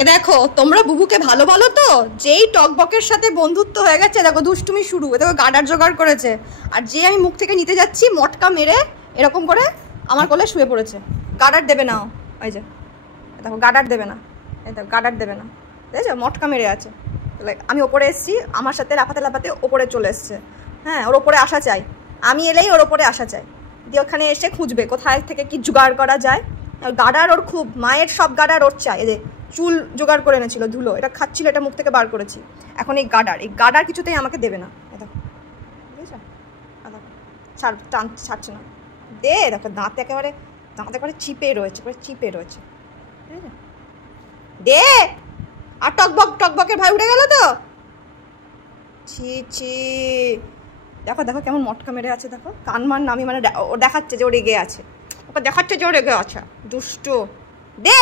এ দেখো তোমরা বুবুকে ভালো বলো তো, যেই টকবকের সাথে বন্ধুত্ব হয়ে গেছে দেখো দুষ্টুমি শুরু। দেখো গাডার জোগাড় করেছে, আর যে আমি মুখ থেকে নিতে যাচ্ছি মটকা মেরে এরকম করে আমার কোলে শুয়ে পড়েছে। গাডার দেবে না, ওই যে দেখো গাডার দেবে না, এই দেখো গাডার দেবে না, দেখছো মটকা মেরে আছে। আমি ওপরে এসছি, আমার সাথে লাফাতে লাফাতে ওপরে চলে এসছে। হ্যাঁ, ওর ওপরে আসা চাই, আমি এলেই ওর ওপরে আসা চাই, দিয়ে ওখানে এসে খুঁজবে কোথায় থেকে কি জোগাড় করা যায়। গাডার ওর খুব, মায়ের সব গাডার ওর চাই। এই যে চুল জোগাড় করে এনেছিল, ধুলো, এটা খাচ্ছিল, এটা মুখ থেকে বার করেছি। এখন এই গাডার কিছুতেই আমাকে দেবে না। দেখো বুঝেছ, ছাড়ছে না, দে। দেখো দাঁত একেবারে চিপে রয়েছে, চিপে রয়েছে, ঠিক আছে, দে। আর টকবকের ভাই উঠে গেল তো, ছি ছি। দেখো দেখো কেমন মটকা মেরে আছে, দেখো কানমান নামি, মানে ও দেখাচ্ছে যে ও রেগে আছে, ওকে দেখাচ্ছে যে ও রেগে আছে, দুষ্টু। দে।